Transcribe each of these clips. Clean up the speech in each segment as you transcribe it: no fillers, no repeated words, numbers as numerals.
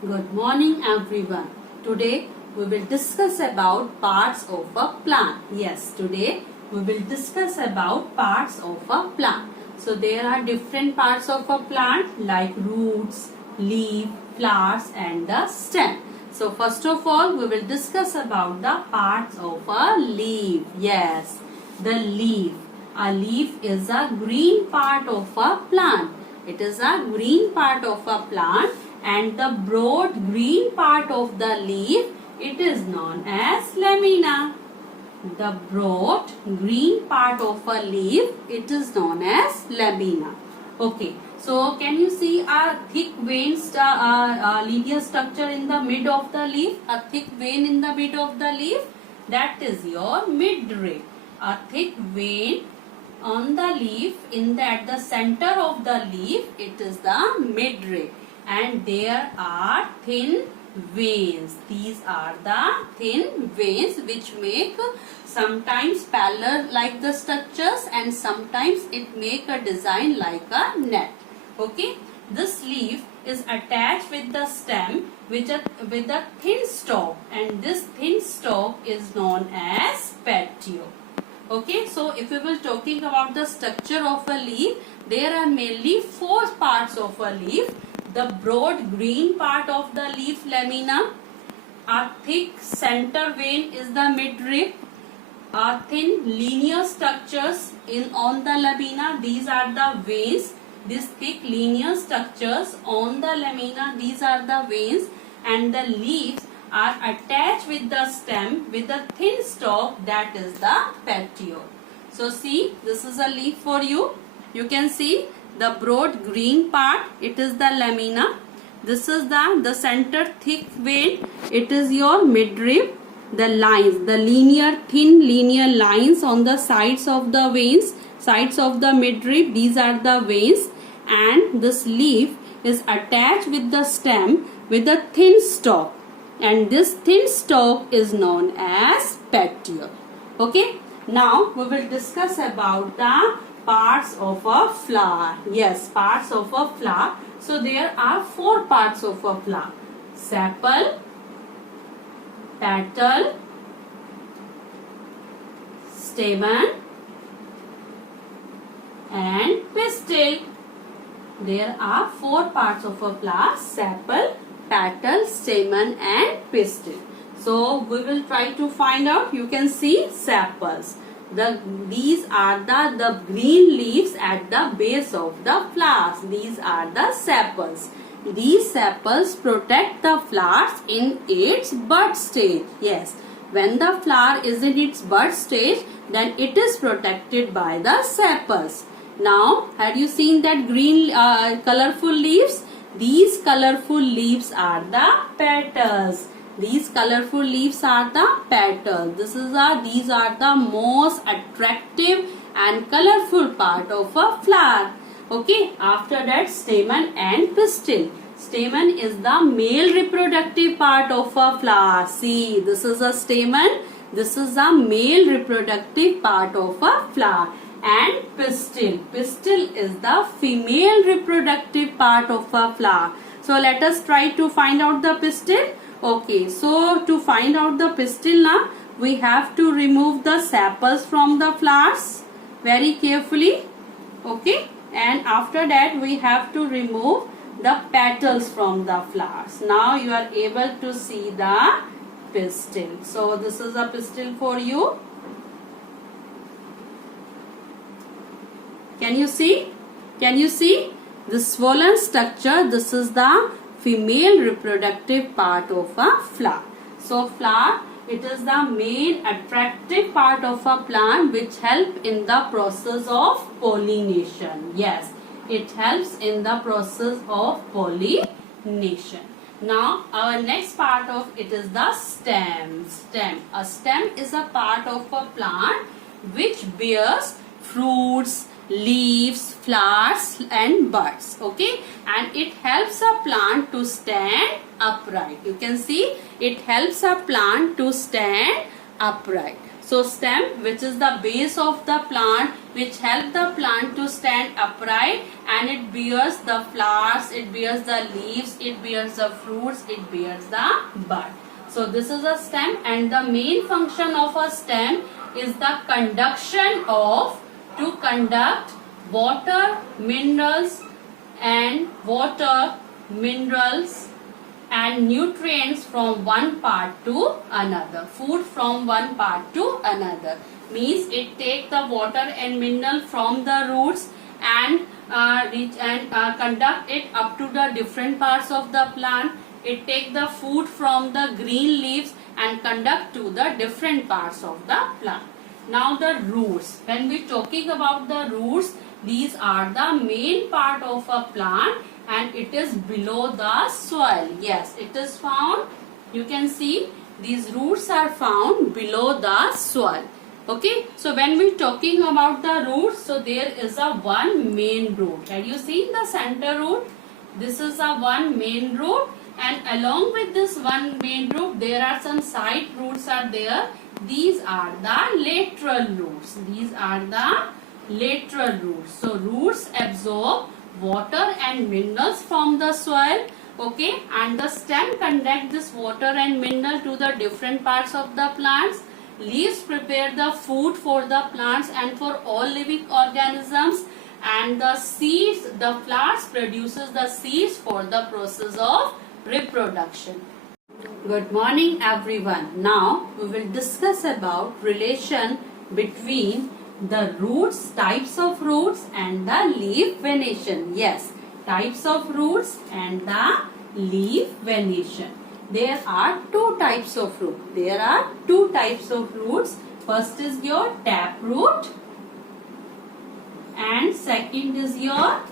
Good morning everyone. Today we will discuss about parts of a plant. Yes, today we will discuss about parts of a plant. So there are different parts of a plant like roots, leaf, flowers and the stem. So first of all we will discuss about the parts of a leaf. Yes, the leaf. A leaf is a green part of a plant. It is a green part of a plant, and the broad green part of the leaf, it is known as lamina. The broad green part of a leaf, it is known as lamina. Okay, so can you see a thick vein linear structure in the mid of the leaf? A thick vein in the mid of the leaf, that is your midrib. A thick vein on the leaf at the center of the leaf, it is the midrib, and there are thin veins. These are the thin veins which make sometimes parallel like the structures and sometimes it make a design like a net. Okay, this leaf is attached with the stem with a thin stalk, and this thin stalk is known as petiole. Okay, so if we will talking about the structure of a leaf, there are mainly four parts of a leaf. The broad green part of the leaf, lamina. A thick center vein is the midrib. A thin linear structures on the lamina, these are the veins. These thick linear structures on the lamina, these are the veins, and the leaves are attached with the stem with a thin stalk, that is the petiole. So see, this is a leaf for you. You can see the broad green part, it is the lamina. This is the center thick vein, it is your midrib. The lines, the thin linear lines on the sides of the veins, sides of the midrib, these are the veins, and this leaf is attached with the stem with a thin stalk, and this thin stalk is known as petiole. Okay, now we will discuss about the parts of a flower. Yes, parts of a flower. So there are four parts of a flower: sepal, petal, stamen and pistil. There are four parts of a flower: sepal, petal, stamen and pistil. So we will try to find out. You can see sepals. These are the green leaves at the base of the flowers. These are the sepals. These sepals protect the flowers in its bud stage. Yes, when the flower is in its bud stage, then it is protected by the sepals. Now, have you seen that green colorful leaves? These colorful leaves are the petals. These colorful leaves are the petals. These are the most attractive and colorful part of a flower. Okay, after that, stamen and pistil. Stamen is the male reproductive part of a flower. See, this is a stamen. This is a male reproductive part of a flower. And pistil. Pistil is the female reproductive part of a flower. So let us try to find out the pistil. Okay, so to find out the pistil now, we have to remove the sepals from the flowers very carefully. Okay, and after that we have to remove the petals from the flowers. Now you are able to see the pistil. So this is a pistil for you. Can you see? Can you see? The swollen structure, this is the female reproductive part of a flower. So flower, it is the main attractive part of a plant which help in the process of pollination. Yes, it helps in the process of pollination. Now our next part of it is the stem. A stem is a part of a plant which bears fruits, leaves, flowers and buds. Okay, and it helps a plant to stand upright. You can see it helps a plant to stand upright. So stem, which is the base of the plant, which help the plant to stand upright, and it bears the flowers, it bears the leaves, it bears the fruits, it bears the bud. So this is a stem, and the main function of a stem is the conduction of, to conduct water, minerals and nutrients from one part to another, food from one part to another. Means it take the water and mineral from the roots and conduct it up to the different parts of the plant. It take the food from the green leaves and conduct to the different parts of the plant. Now the roots. When we talking about the roots, these are the main part of a plant, and it is below the soil. Yes, it is found. You can see these roots are found below the soil. Okay, so when we talking about the roots, so there is a one main root. Have you seen the center root? This is a one main root, and along with this one main root, there are some side roots are there. These are the lateral roots. These are the lateral roots. So roots absorb water and minerals from the soil. Okay, and the stem conduct this water and mineral to the different parts of the plants. Leaves prepare the food for the plants and for all living organisms, and the seeds, the flowers produces the seeds for the process of reproduction. Good morning everyone. Now we will discuss about relation between the roots, types of roots and the leaf venation. Yes, types of roots and the leaf venation. There are two types of root. There are two types of roots. First is your taproot and second is your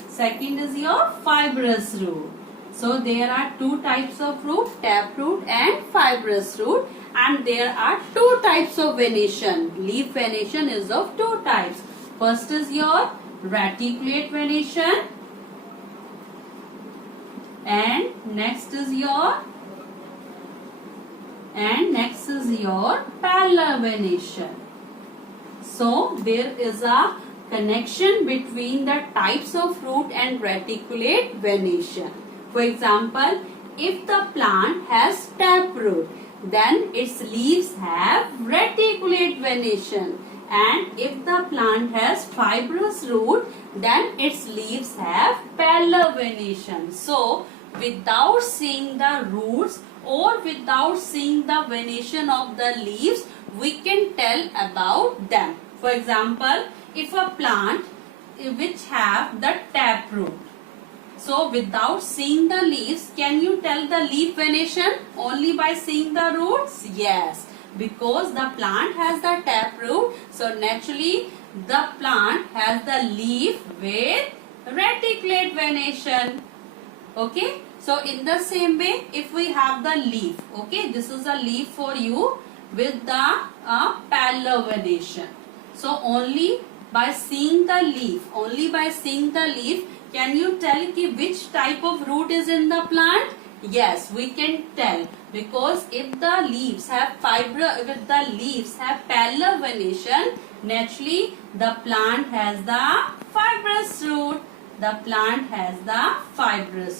fibrous root. So there are two types of root, taproot and fibrous root, and there are two types of venation. Leaf venation is of two types. First is your reticulate venation and next is your parallel venation. So there is a connection between the types of root and reticulate venation. For example, if the plant has taproot, then its leaves have reticulate venation, and if the plant has fibrous root, then its leaves have parallel venation. So without seeing the roots or without seeing the venation of the leaves, we can tell about them. For example, if a plant which have the taproot, so without seeing the leaves, can you tell the leaf venation only by seeing the roots? Yes, because the plant has the taproot, so naturally the plant has the leaf with reticulate venation. Okay, so in the same way, if we have the leaf, okay, this is a leaf for you with the parallel venation. So only by seeing the leaf, can you tell which type of root is in the plant? Yes, we can tell, because if the leaves have parallel venation, naturally the plant has the fibrous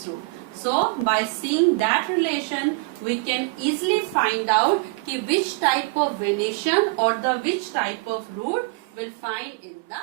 root. So by seeing that relation, we can easily find out which type of venation or which type of root will find in the